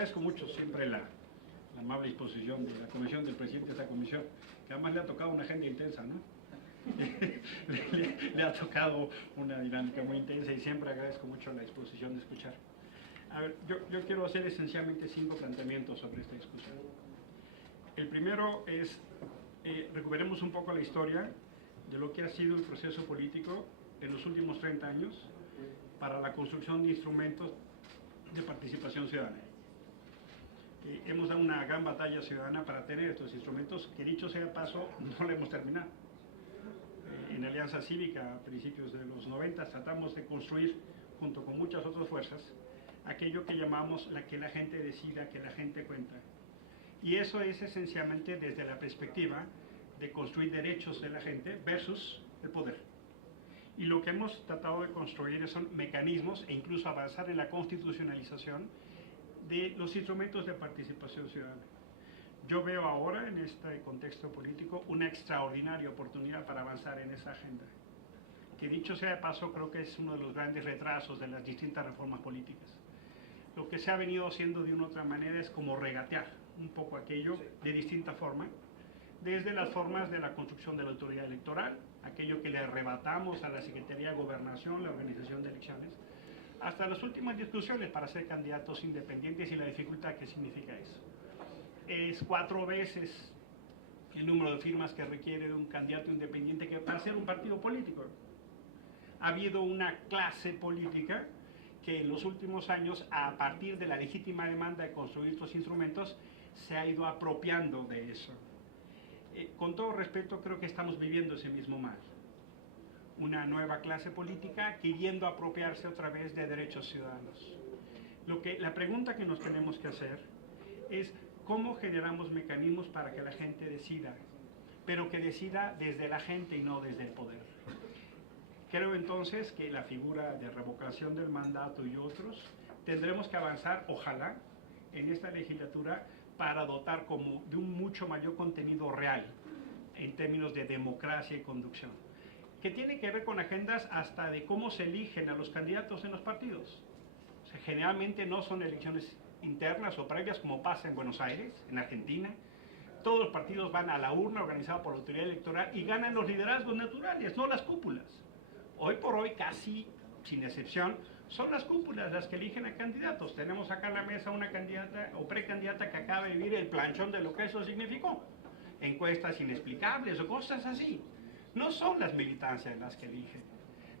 agradezco mucho siempre la amable disposición de la comisión, del presidente de esta comisión, que además le ha tocado una agenda intensa, ¿no? le ha tocado una dinámica muy intensa y siempre agradezco mucho la disposición de escuchar. A ver, yo quiero hacer esencialmente 5 planteamientos sobre esta discusión. El primero es, recuperemos un poco la historia de lo que ha sido el proceso político en los últimos 30 años para la construcción de instrumentos de participación ciudadana. Hemos dado una gran batalla ciudadana para tener estos instrumentos, que dicho sea paso, no lo hemos terminado. En Alianza Cívica, a principios de los 90, tratamos de construir, junto con muchas otras fuerzas, aquello que llamamos que la gente decida, que la gente cuenta. Y eso es esencialmente desde la perspectiva de construir derechos de la gente versus el poder. Y lo que hemos tratado de construir son mecanismos e incluso avanzar en la constitucionalización de los instrumentos de participación ciudadana. Yo veo ahora en este contexto político una extraordinaria oportunidad para avanzar en esa agenda, que dicho sea de paso creo que es uno de los grandes retrasos de las distintas reformas políticas. Lo que se ha venido haciendo de una u otra manera es como regatear un poco aquello de distinta forma, desde las formas de la construcción de la autoridad electoral, aquello que le arrebatamos a la Secretaría de Gobernación, la organización de elecciones, hasta las últimas discusiones para ser candidatos independientes y la dificultad que significa eso. Es 4 veces el número de firmas que requiere de un candidato independiente que para ser un partido político. Ha habido una clase política que en los últimos años, a partir de la legítima demanda de construir estos instrumentos, se ha ido apropiando de eso. Con todo respeto, creo que estamos viviendo ese mismo mal. Una nueva clase política queriendo apropiarse otra vez de derechos ciudadanos. La pregunta que nos tenemos que hacer es cómo generamos mecanismos para que la gente decida, pero que decida desde la gente y no desde el poder. Creo entonces que la figura de revocación del mandato y otros tendremos que avanzar, ojalá, en esta legislatura para dotar como de un mucho mayor contenido real en términos de democracia y conducción, que tiene que ver con agendas hasta de cómo se eligen a los candidatos en los partidos. O sea, generalmente no son elecciones internas o previas como pasa en Buenos Aires, en Argentina. Todos los partidos van a la urna organizada por la autoridad electoral y ganan los liderazgos naturales, no las cúpulas. Hoy por hoy, casi sin excepción, son las cúpulas las que eligen a candidatos. Tenemos acá en la mesa una candidata o precandidata que acaba de vivir el planchón de lo que eso significó. Encuestas inexplicables o cosas así. No son las militancias las que eligen.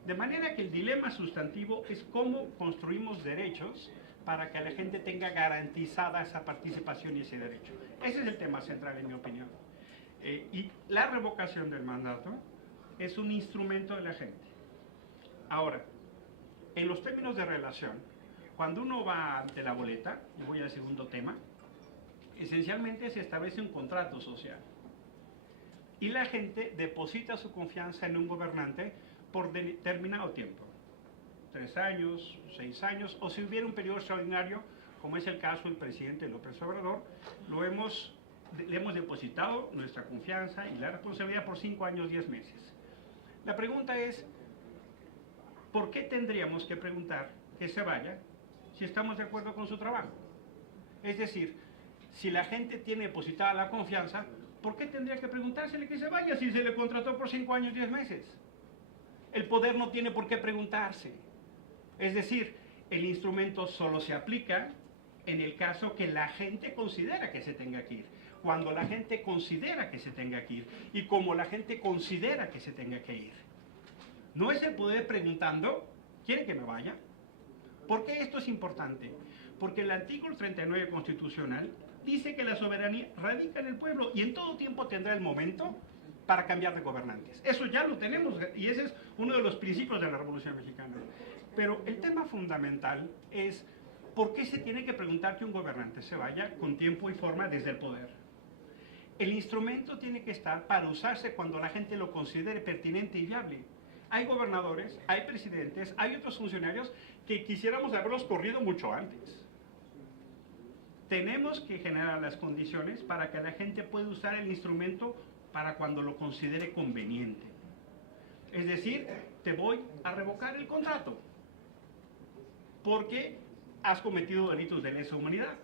De manera que el dilema sustantivo es cómo construimos derechos para que la gente tenga garantizada esa participación y ese derecho. Ese es el tema central en mi opinión. Y la revocación del mandato es un instrumento de la gente. Ahora, en los términos de relación, cuando uno va ante la boleta, y voy al segundo tema, esencialmente se establece un contrato social. Y la gente deposita su confianza en un gobernante por determinado tiempo. 3 años, 6 años, o si hubiera un periodo extraordinario, como es el caso del presidente López Obrador, le hemos depositado nuestra confianza y la responsabilidad por 5 años, 10 meses. La pregunta es, ¿por qué tendríamos que preguntar que se vaya si estamos de acuerdo con su trabajo? Es decir, si la gente tiene depositada la confianza, ¿por qué tendría que preguntársele que se vaya si se le contrató por 5 años, 10 meses? El poder no tiene por qué preguntarse. Es decir, el instrumento solo se aplica en el caso que la gente considera que se tenga que ir. Cuando la gente considera que se tenga que ir y como la gente considera que se tenga que ir. No es el poder preguntando, ¿quieren que me vaya? ¿Por qué esto es importante? Porque el artículo 39 constitucional dice que la soberanía radica en el pueblo y en todo tiempo tendrá el momento para cambiar de gobernantes. Eso ya lo tenemos y ese es uno de los principios de la Revolución Mexicana. Pero el tema fundamental es ¿por qué se tiene que preguntar que un gobernante se vaya con tiempo y forma desde el poder? El instrumento tiene que estar para usarse cuando la gente lo considere pertinente y viable. Hay gobernadores, hay presidentes, hay otros funcionarios que quisiéramos haberlos corrido mucho antes. Tenemos que generar las condiciones para que la gente pueda usar el instrumento para cuando lo considere conveniente. Es decir, te voy a revocar el contrato porque has cometido delitos de lesa humanidad.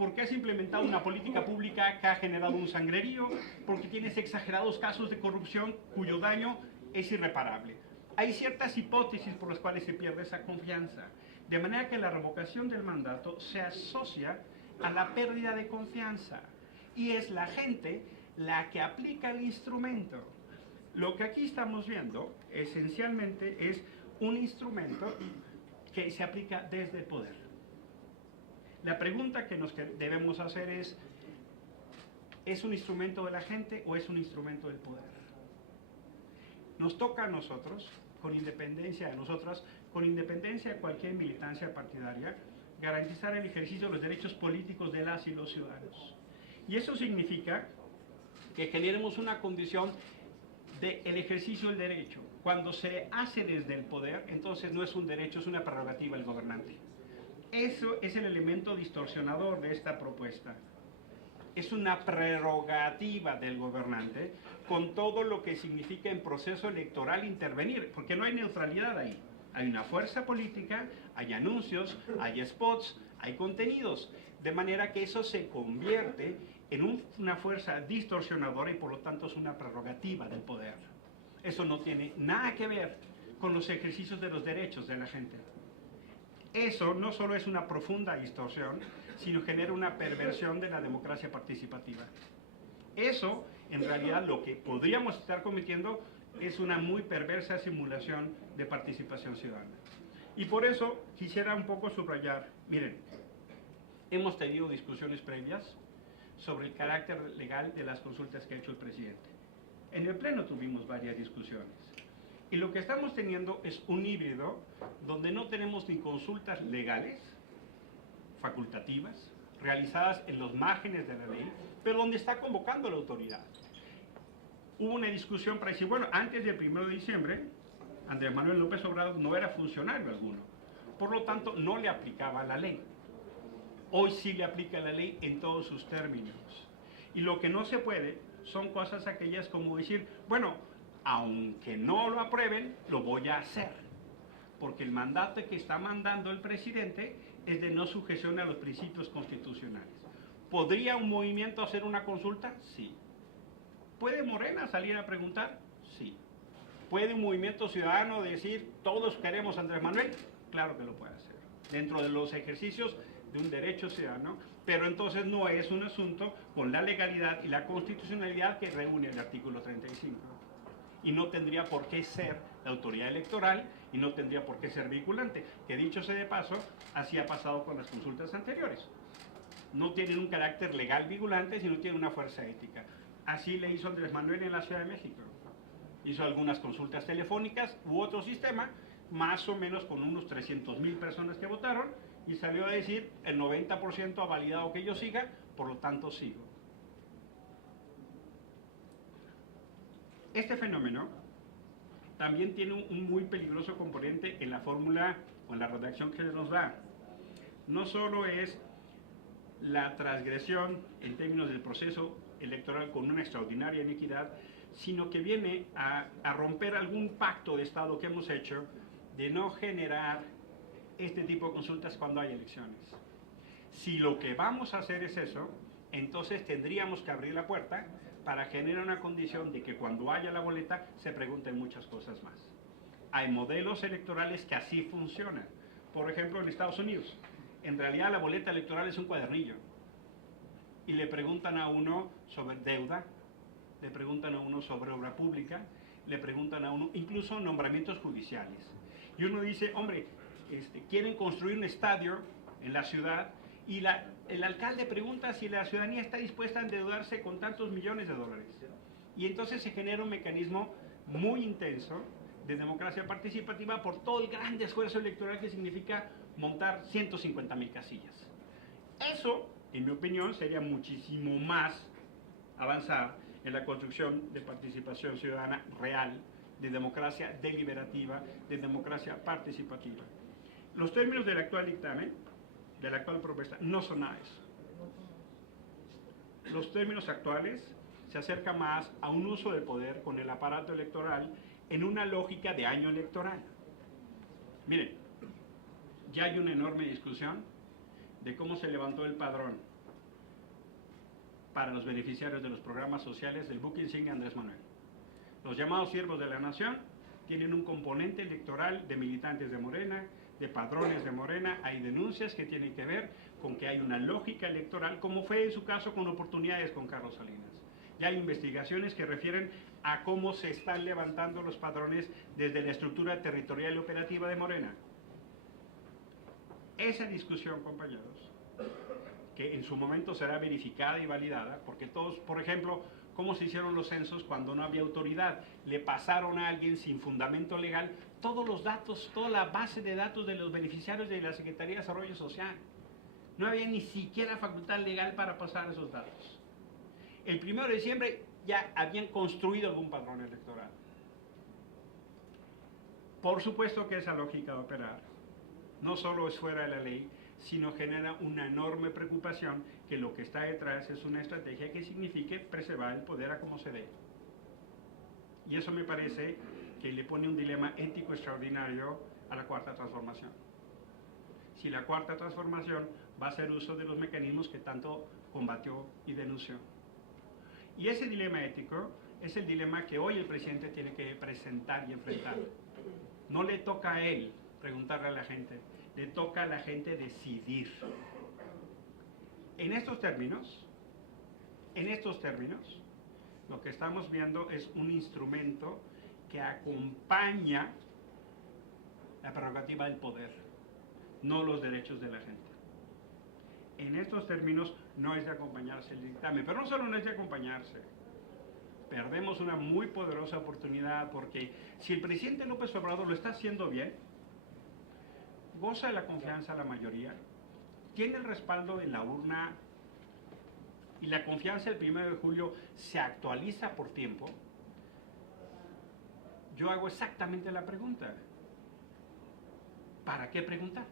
porque has implementado una política pública que ha generado un sangrerío, porque tienes exagerados casos de corrupción cuyo daño es irreparable. Hay ciertas hipótesis por las cuales se pierde esa confianza, de manera que la revocación del mandato se asocia a la pérdida de confianza, y es la gente la que aplica el instrumento. Lo que aquí estamos viendo, esencialmente, es un instrumento que se aplica desde el poder. La pregunta que nos debemos hacer ¿es un instrumento de la gente o es un instrumento del poder? Nos toca a nosotros, con independencia de nosotras, con independencia de cualquier militancia partidaria, garantizar el ejercicio de los derechos políticos de las y los ciudadanos. Y eso significa que generemos una condición del ejercicio del derecho. Cuando se hace desde el poder, entonces no es un derecho, es una prerrogativa del gobernante. Eso es el elemento distorsionador de esta propuesta. Es una prerrogativa del gobernante con todo lo que significa en proceso electoral intervenir, porque no hay neutralidad ahí. Hay una fuerza política, hay anuncios, hay spots, hay contenidos, de manera que eso se convierte en una fuerza distorsionadora y por lo tanto es una prerrogativa del poder. Eso no tiene nada que ver con los ejercicios de los derechos de la gente. Eso no solo es una profunda distorsión, sino genera una perversión de la democracia participativa. Eso, en realidad, lo que podríamos estar cometiendo es una muy perversa simulación de participación ciudadana. Y por eso quisiera un poco subrayar, miren, hemos tenido discusiones previas sobre el carácter legal de las consultas que ha hecho el presidente. En el Pleno tuvimos varias discusiones. Y lo que estamos teniendo es un híbrido donde no tenemos ni consultas legales, facultativas, realizadas en los márgenes de la ley, pero donde está convocando la autoridad. Hubo una discusión para decir, bueno, antes del 1 de diciembre, Andrés Manuel López Obrador no era funcionario alguno. Por lo tanto, no le aplicaba la ley. Hoy sí le aplica la ley en todos sus términos. Y lo que no se puede son cosas aquellas como decir, bueno, aunque no lo aprueben, lo voy a hacer. Porque el mandato que está mandando el presidente es de no sujeción a los principios constitucionales. ¿Podría un movimiento hacer una consulta? Sí. ¿Puede Morena salir a preguntar? Sí. ¿Puede un movimiento ciudadano decir, todos queremos a Andrés Manuel? Claro que lo puede hacer. Dentro de los ejercicios de un derecho ciudadano, pero entonces no es un asunto con la legalidad y la constitucionalidad que reúne el artículo 35. Y no tendría por qué ser la autoridad electoral y no tendría por qué ser vinculante, que dicho sea de paso, así ha pasado con las consultas anteriores. No tienen un carácter legal vinculante, sino tienen una fuerza ética. Así le hizo Andrés Manuel en la Ciudad de México. Hizo algunas consultas telefónicas u otro sistema, más o menos con unos 300,000 personas que votaron, y salió a decir, el 90% ha validado que yo siga, por lo tanto sigo. Este fenómeno también tiene un muy peligroso componente en la fórmula o en la redacción que nos da. No solo es la transgresión en términos del proceso electoral con una extraordinaria iniquidad, sino que viene a romper algún pacto de Estado que hemos hecho de no generar este tipo de consultas cuando hay elecciones. Si lo que vamos a hacer es eso, entonces tendríamos que abrir la puerta para generar una condición de que cuando haya la boleta se pregunten muchas cosas más. Hay modelos electorales que así funcionan. Por ejemplo, en Estados Unidos, en realidad la boleta electoral es un cuadernillo. Y le preguntan a uno sobre deuda, le preguntan a uno sobre obra pública, le preguntan a uno incluso nombramientos judiciales. Y uno dice, hombre, quieren construir un estadio en la ciudad y el alcalde pregunta si la ciudadanía está dispuesta a endeudarse con tantos millones de dólares. Y entonces se genera un mecanismo muy intenso de democracia participativa por todo el gran esfuerzo electoral que significa montar 150,000 casillas. Eso, en mi opinión, sería muchísimo más avanzar en la construcción de participación ciudadana real, de democracia deliberativa, de democracia participativa. Los términos del actual dictamen, de la actual propuesta, no son nada de eso. Los términos actuales se acercan más a un uso del poder con el aparato electoral en una lógica de año electoral. Miren, ya hay una enorme discusión de cómo se levantó el padrón para los beneficiarios de los programas sociales del buque insignia Andrés Manuel. Los llamados siervos de la nación tienen un componente electoral de militantes de Morena, de padrones de Morena. Hay denuncias que tienen que ver con que hay una lógica electoral, como fue en su caso con Oportunidades con Carlos Salinas. Ya hay investigaciones que refieren a cómo se están levantando los padrones desde la estructura territorial y operativa de Morena. Esa discusión, compañeros, que en su momento será verificada y validada, porque todos, por ejemplo, cómo se hicieron los censos cuando no había autoridad, le pasaron a alguien sin fundamento legal todos los datos, toda la base de datos de los beneficiarios de la Secretaría de Desarrollo Social. No había ni siquiera facultad legal para pasar esos datos. El 1 de diciembre ya habían construido algún padrón electoral. Por supuesto que esa lógica de operar no solo es fuera de la ley, sino genera una enorme preocupación que lo que está detrás es una estrategia que signifique preservar el poder a como se dé. Y eso me parece que le pone un dilema ético extraordinario a la Cuarta Transformación. Si la Cuarta Transformación va a hacer uso de los mecanismos que tanto combatió y denunció. Y ese dilema ético es el dilema que hoy el presidente tiene que presentar y enfrentar. No le toca a él preguntarle a la gente, le toca a la gente decidir. En estos términos, lo que estamos viendo es un instrumento que acompaña la prerrogativa del poder, no los derechos de la gente. En estos términos no es de acompañarse el dictamen, pero no solo no es de acompañarse, perdemos una muy poderosa oportunidad, porque si el presidente López Obrador lo está haciendo bien, goza de la confianza de la mayoría, tiene el respaldo en la urna y la confianza del 1 de julio se actualiza por tiempo, yo hago exactamente la pregunta. ¿Para qué preguntar?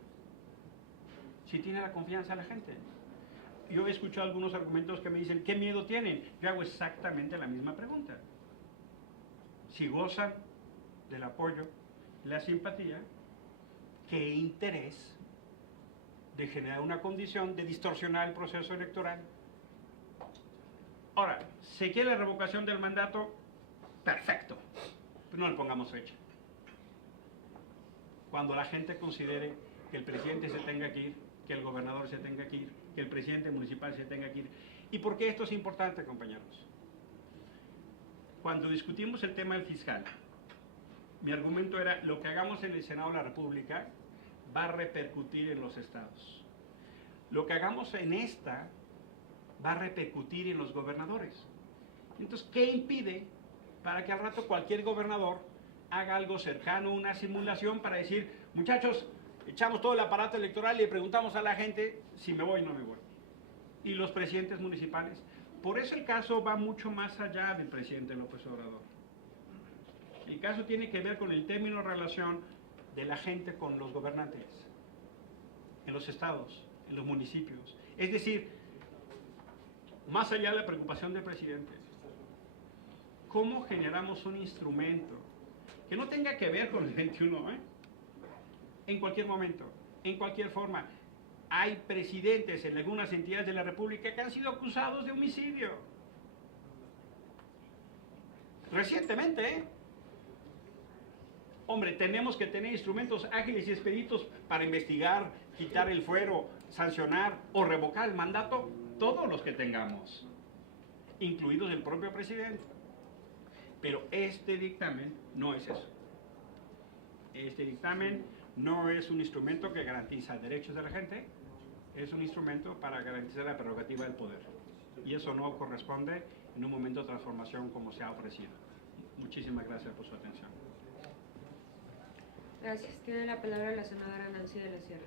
Si tiene la confianza de la gente. Yo he escuchado algunos argumentos que me dicen, ¿qué miedo tienen? Yo hago exactamente la misma pregunta. Si gozan del apoyo, la simpatía, ¿qué interés de generar una condición de distorsionar el proceso electoral? Ahora, ¿se quiere la revocación del mandato? Perfecto, pero no le pongamos fecha. Cuando la gente considere que el presidente se tenga que ir, que el gobernador se tenga que ir, que el presidente municipal se tenga que ir. ¿Y por qué esto es importante, compañeros? Cuando discutimos el tema del fiscal, mi argumento era, lo que hagamos en el Senado de la República va a repercutir en los estados. Lo que hagamos en esta va a repercutir en los gobernadores. Entonces, ¿qué impide para que al rato cualquier gobernador haga algo cercano, una simulación para decir, muchachos, echamos todo el aparato electoral y le preguntamos a la gente si me voy o no me voy? Y los presidentes municipales. Por eso el caso va mucho más allá del presidente López Obrador. El caso tiene que ver con el término relación de la gente con los gobernantes, en los estados, en los municipios. Es decir, más allá de la preocupación del presidente, ¿cómo generamos un instrumento que no tenga que ver con el 21, en cualquier momento, en cualquier forma? Hay presidentes en algunas entidades de la República que han sido acusados de homicidio. Recientemente, Hombre, tenemos que tener instrumentos ágiles y expeditos para investigar, quitar el fuero, sancionar o revocar el mandato, todos los que tengamos, incluidos el propio presidente. Pero este dictamen no es eso. Este dictamen no es un instrumento que garantiza derechos de la gente, es un instrumento para garantizar la prerrogativa del poder. Y eso no corresponde en un momento de transformación como se ha ofrecido. Muchísimas gracias por su atención. Gracias. Tiene la palabra la senadora Nancy de la Sierra.